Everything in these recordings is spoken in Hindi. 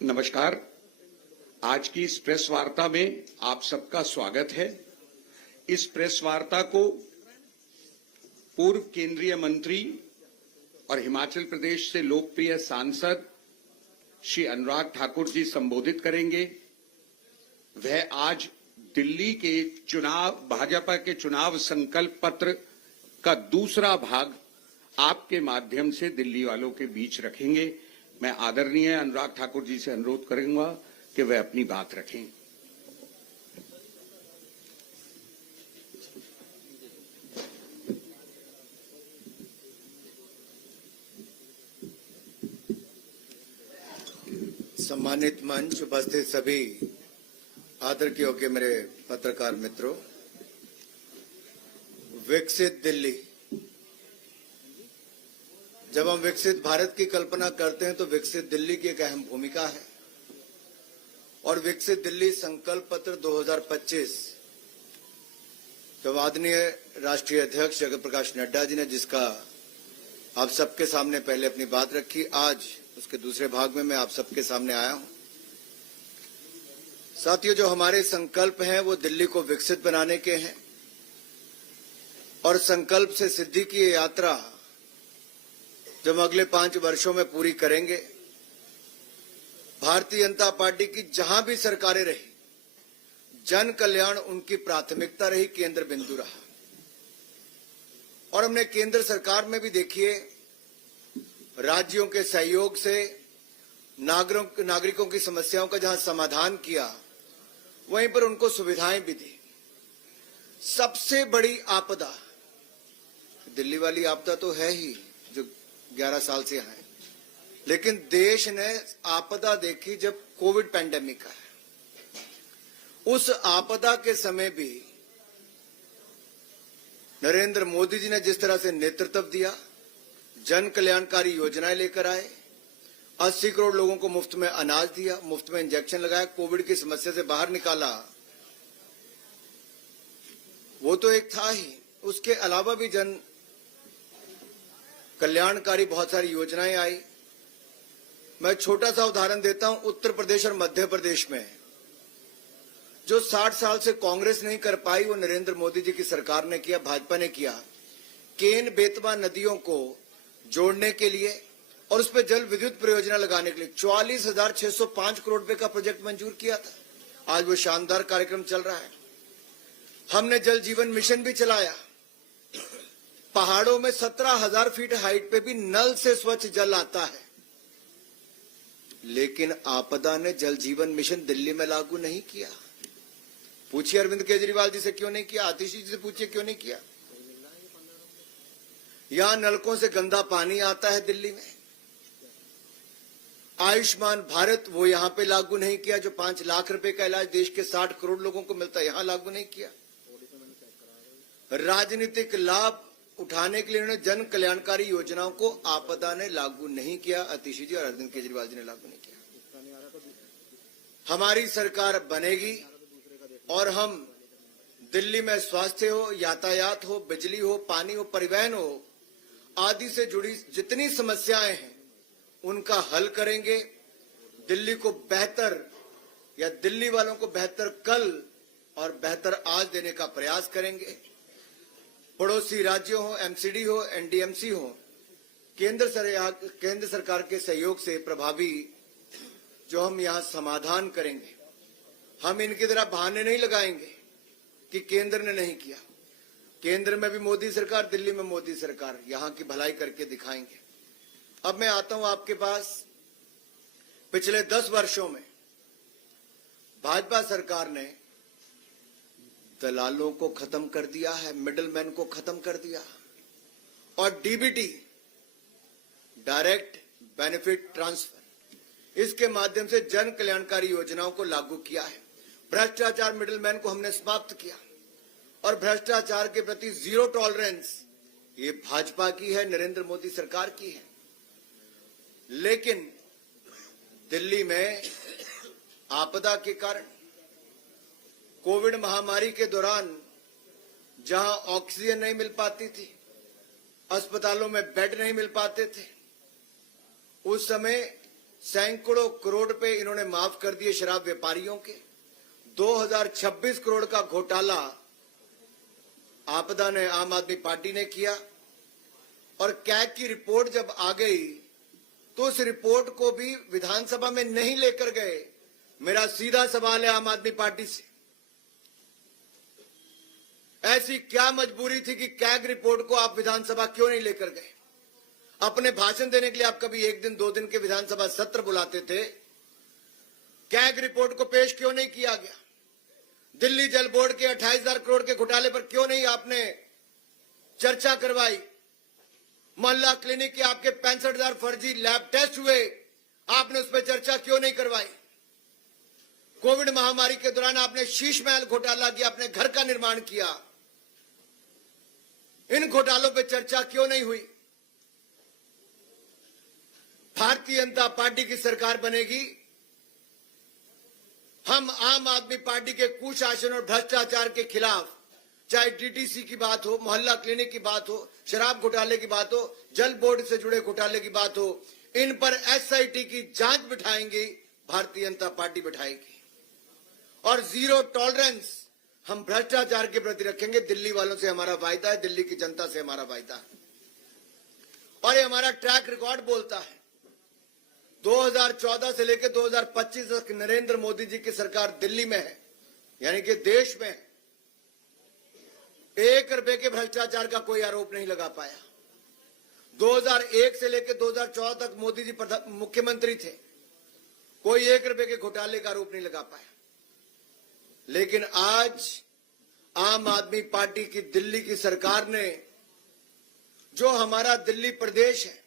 नमस्कार। आज की इस प्रेस वार्ता में आप सबका स्वागत है। इस प्रेस वार्ता को पूर्व केंद्रीय मंत्री और हिमाचल प्रदेश से लोकप्रिय सांसद श्री अनुराग ठाकुर जी संबोधित करेंगे। वह आज दिल्ली के चुनाव, भाजपा के चुनाव संकल्प पत्र का दूसरा भाग आपके माध्यम से दिल्ली वालों के बीच रखेंगे। मैं आदरणीय अनुराग ठाकुर जी से अनुरोध करूंगा कि वह अपनी बात रखें। सम्मानित मंच, उपस्थित सभी आदर के योग्य मेरे पत्रकार मित्रों, विकसित दिल्ली। जब हम विकसित भारत की कल्पना करते हैं तो विकसित दिल्ली की एक अहम भूमिका है। और विकसित दिल्ली संकल्प पत्र 2025 जब आदरणीय राष्ट्रीय अध्यक्ष जगत प्रकाश नड्डा जी ने, जिसका आप सबके सामने पहले अपनी बात रखी, आज उसके दूसरे भाग में मैं आप सबके सामने आया हूं। साथियों, जो हमारे संकल्प हैं वो दिल्ली को विकसित बनाने के हैं और संकल्प से सिद्धि की यात्रा जब अगले 5 वर्षों में पूरी करेंगे। भारतीय जनता पार्टी की जहां भी सरकारें रही, जन कल्याण उनकी प्राथमिकता रही, केंद्र बिंदु रहा। और हमने केंद्र सरकार में भी देखिए, राज्यों के सहयोग से नागरिकों की समस्याओं का जहां समाधान किया, वहीं पर उनको सुविधाएं भी दी। सबसे बड़ी आपदा दिल्ली वाली आपदा तो है ही, जो 11 साल से है, लेकिन देश ने आपदा देखी जब कोविड पैंडेमिक का है। उस आपदा के समय भी नरेंद्र मोदी जी ने जिस तरह से नेतृत्व दिया, जन कल्याणकारी योजनाएं लेकर आए, 80 करोड़ लोगों को मुफ्त में अनाज दिया, मुफ्त में इंजेक्शन लगाया, कोविड की समस्या से बाहर निकाला, वो तो एक था ही। उसके अलावा भी जन कल्याणकारी बहुत सारी योजनाएं आई। मैं छोटा सा उदाहरण देता हूं। उत्तर प्रदेश और मध्य प्रदेश में जो 60 साल से कांग्रेस नहीं कर पाई, वो नरेंद्र मोदी जी की सरकार ने किया, भाजपा ने किया। केन बेतवा नदियों को जोड़ने के लिए और उस पर जल विद्युत परियोजना लगाने के लिए 44,605 करोड़ रुपए का प्रोजेक्ट मंजूर किया था। आज वो शानदार कार्यक्रम चल रहा है। हमने जल जीवन मिशन भी चलाया। पहाड़ों में 17,000 फीट हाइट पे भी नल से स्वच्छ जल आता है। लेकिन आपदा ने जल जीवन मिशन दिल्ली में लागू नहीं किया। पूछिए अरविंद केजरीवाल जी से क्यों नहीं किया, आतिश जी से पूछिए क्यों नहीं किया। यहां नलकों से गंदा पानी आता है दिल्ली में। आयुष्मान भारत वो यहां पे लागू नहीं किया, जो 5 लाख रुपए का इलाज देश के 60 करोड़ लोगों को मिलता है, यहां लागू नहीं किया। राजनीतिक लाभ उठाने के लिए उन्होंने जन कल्याणकारी योजनाओं को आपदा ने लागू नहीं किया। आतिश जी और अरविंद केजरीवाल जी ने लागू नहीं किया। हमारी सरकार बनेगी और हम दिल्ली में स्वास्थ्य हो, यातायात हो, बिजली हो, पानी हो, परिवहन हो, आदि से जुड़ी जितनी समस्याएं हैं उनका हल करेंगे। दिल्ली को बेहतर, या दिल्ली वालों को बेहतर कल और बेहतर आज देने का प्रयास करेंगे। पड़ोसी राज्यों हो, एमसीडी हो, एनडीएमसी हो, केंद्र सरकार के सहयोग से प्रभावी जो हम यहां समाधान करेंगे। हम इनकी तरह बहाने नहीं लगाएंगे कि केंद्र ने नहीं किया। केंद्र में भी मोदी सरकार, दिल्ली में मोदी सरकार, यहां की भलाई करके दिखाएंगे। अब मैं आता हूं आपके पास। पिछले 10 वर्षों में भाजपा सरकार ने दलालों को खत्म कर दिया है, मिडलमैन को खत्म कर दिया और डीबीटी, डायरेक्ट बेनिफिट ट्रांसफर, इसके माध्यम से जन कल्याणकारी योजनाओं को लागू किया है। भ्रष्टाचार मिडिलमैन को हमने समाप्त किया और भ्रष्टाचार के प्रति जीरो टॉलरेंस ये भाजपा की है, नरेंद्र मोदी सरकार की है। लेकिन दिल्ली में आपदा के कारण, कोविड महामारी के दौरान जहां ऑक्सीजन नहीं मिल पाती थी, अस्पतालों में बेड नहीं मिल पाते थे, उस समय सैकड़ों करोड़ रुपए इन्होंने माफ कर दिए शराब व्यापारियों के। 2026 करोड़ का घोटाला आपदा ने, आम आदमी पार्टी ने किया। और कैग की रिपोर्ट जब आ गई तो उस रिपोर्ट को भी विधानसभा में नहीं लेकर गए। मेरा सीधा सवाल है आम आदमी पार्टी से, ऐसी क्या मजबूरी थी कि कैग रिपोर्ट को आप विधानसभा क्यों नहीं लेकर गए? अपने भाषण देने के लिए आप कभी एक दिन 2 दिन के विधानसभा सत्र बुलाते थे, कैग रिपोर्ट को पेश क्यों नहीं किया गया? दिल्ली जल बोर्ड के 28,000 करोड़ के घोटाले पर क्यों नहीं आपने चर्चा करवाई? मोहल्ला क्लिनिक के आपके 65,000 फर्जी लैब टेस्ट हुए, आपने उस पर चर्चा क्यों नहीं करवाई? कोविड महामारी के दौरान आपने शीश महल घोटाला किया, अपने घर का निर्माण किया, इन घोटालों पर चर्चा क्यों नहीं हुई? भारतीय जनता पार्टी की सरकार बनेगी, हम आम आदमी पार्टी के कुशासन और भ्रष्टाचार के खिलाफ, चाहे डीटीसी की बात हो, मोहल्ला क्लिनिक की बात हो, शराब घोटाले की बात हो, जल बोर्ड से जुड़े घोटाले की बात हो, इन पर एसआईटी की जांच बिठाएंगी, भारतीय जनता पार्टी बिठाएगी। और जीरो टॉलरेंस हम भ्रष्टाचार के प्रति रखेंगे। दिल्ली वालों से हमारा वायदा है, दिल्ली की जनता से हमारा वायदा है, और ये हमारा ट्रैक रिकॉर्ड बोलता है। 2014 से लेकर 2025 तक नरेंद्र मोदी जी की सरकार दिल्ली में है, यानी कि देश में 1 रुपए के भ्रष्टाचार का कोई आरोप नहीं लगा पाया। 2001 से लेकर 2014 तक मोदी जी मुख्यमंत्री थे, कोई 1 रुपए के घोटाले का आरोप नहीं लगा पाया। लेकिन आज आम आदमी पार्टी की दिल्ली की सरकार ने, जो हमारा दिल्ली प्रदेश है,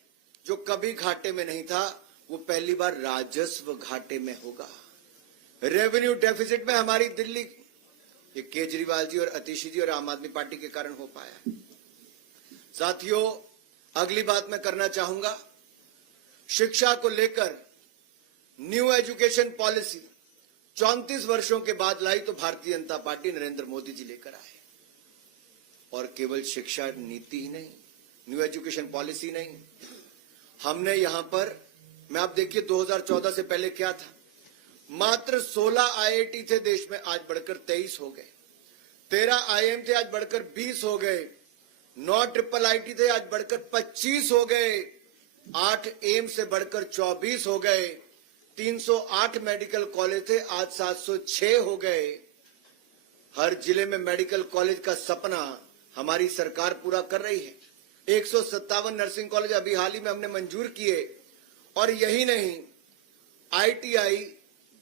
जो कभी घाटे में नहीं था, वो पहली बार राजस्व घाटे में होगा। रेवेन्यू डेफिसिट में हमारी दिल्ली, ये केजरीवाल जी और अतिशी जी और आम आदमी पार्टी के कारण हो पाया। साथियों, अगली बात मैं करना चाहूंगा, शिक्षा को लेकर न्यू एजुकेशन पॉलिसी 34 वर्षों के बाद लाई तो भारतीय जनता पार्टी नरेंद्र मोदी जी लेकर आए। और केवल शिक्षा नीति ही नहीं, न्यू एजुकेशन पॉलिसी नहीं, हमने यहां पर, मैं आप देखिए 2014 से पहले क्या था, मात्र 16 आईआईटी थे देश में, आज बढ़कर 23 हो गए। 13 आईएम थे, आज बढ़कर 20 हो गए। 9 ट्रिपल आईटी थे, आज बढ़कर 25 हो गए। 8 एम्स से बढ़कर 24 हो गए। 308 मेडिकल कॉलेज थे, आज 706 हो गए। हर जिले में मेडिकल कॉलेज का सपना हमारी सरकार पूरा कर रही है। 157 नर्सिंग कॉलेज अभी हाल ही में हमने मंजूर किए। और यही नहीं, आईटीआई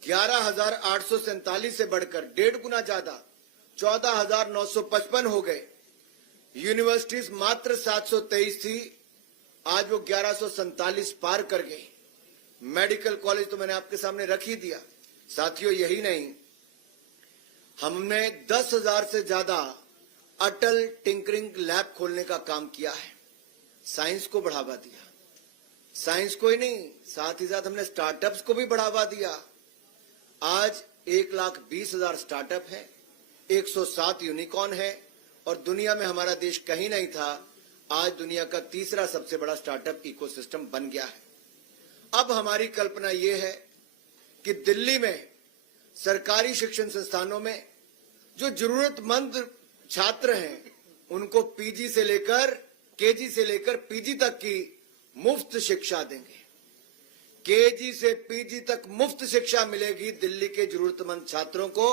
11,847 से बढ़कर 1.5 गुना ज्यादा 14,955 हो गए। यूनिवर्सिटीज मात्र 723 थी, आज वो 1147 पार कर गई। मेडिकल कॉलेज तो मैंने आपके सामने रख ही दिया। साथियों, यही नहीं, हमने 10,000 से ज्यादा अटल टिंकरिंग लैब खोलने का काम किया है। साइंस को बढ़ावा दिया, साइंस को ही नहीं, साथ ही साथ हमने स्टार्टअप्स को भी बढ़ावा दिया। आज 1,20,000 स्टार्टअप है, 107 यूनिकॉर्न है, और दुनिया में हमारा देश कहीं नहीं था, आज दुनिया का तीसरा सबसे बड़ा स्टार्टअप इकोसिस्टम बन गया है। अब हमारी कल्पना यह है कि दिल्ली में सरकारी शिक्षण संस्थानों में जो जरूरतमंद छात्र हैं, उनको पीजी से लेकर, केजी से लेकर पीजी तक की मुफ्त शिक्षा देंगे। केजी से पीजी तक मुफ्त शिक्षा मिलेगी दिल्ली के जरूरतमंद छात्रों को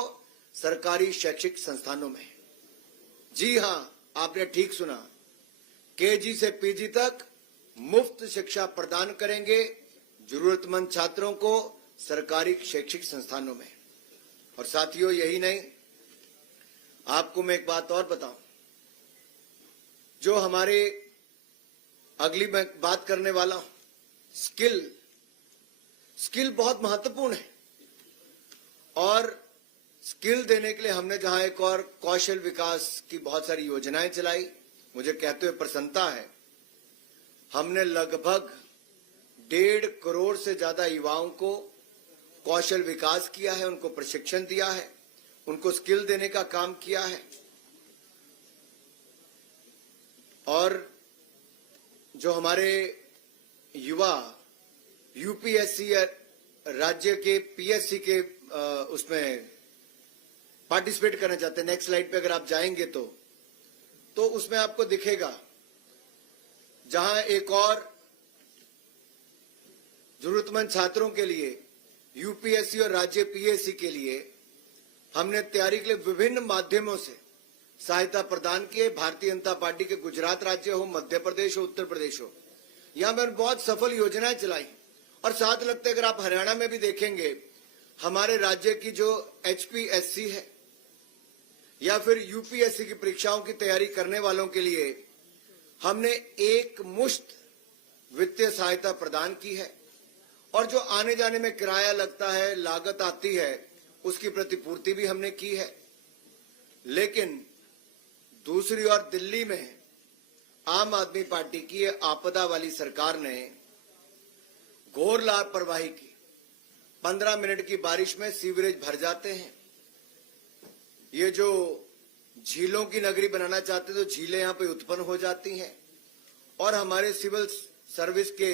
सरकारी शैक्षिक संस्थानों में। जी हां, आपने ठीक सुना, केजी से पीजी तक मुफ्त शिक्षा प्रदान करेंगे जरूरतमंद छात्रों को सरकारी शैक्षिक संस्थानों में। और साथियों, यही नहीं, आपको मैं एक बात और बताऊं, जो हमारे अगली मैं बात करने वाला हूं, स्किल बहुत महत्वपूर्ण है। और स्किल देने के लिए हमने जहां एक और कौशल विकास की बहुत सारी योजनाएं चलाई, मुझे कहते हुए प्रसन्नता है, हमने लगभग 1.5 करोड़ से ज्यादा युवाओं को कौशल विकास किया है, उनको प्रशिक्षण दिया है, उनको स्किल देने का काम किया है। और जो हमारे युवा यूपीएससी राज्य के पीएससी के उसमें पार्टिसिपेट करना चाहते हैं, नेक्स्ट स्लाइड पे अगर आप जाएंगे तो उसमें आपको दिखेगा जहां एक और जरूरतमंद छात्रों के लिए यूपीएससी और राज्य पीएससी के लिए हमने तैयारी के लिए विभिन्न माध्यमों से सहायता प्रदान की है। भारतीय जनता पार्टी के गुजरात राज्य हो, मध्य प्रदेश हो, उत्तर प्रदेश हो, यहां पर बहुत सफल योजनाएं चलाई। और साथ लगते अगर आप हरियाणा में भी देखेंगे, हमारे राज्य की जो एचपीएससी है या फिर यूपीएससी की परीक्षाओं की तैयारी करने वालों के लिए हमने एक मुश्त वित्तीय सहायता प्रदान की है। और जो आने जाने में किराया लगता है, लागत आती है, उसकी प्रतिपूर्ति भी हमने की है। लेकिन दूसरी ओर दिल्ली में आम आदमी पार्टी की आपदा वाली सरकार ने घोर लापरवाही की। 15 मिनट की बारिश में सीवरेज भर जाते हैं। ये जो झीलों की नगरी बनाना चाहते तो झीलें यहां पे उत्पन्न हो जाती हैं और हमारे सिविल सर्विस के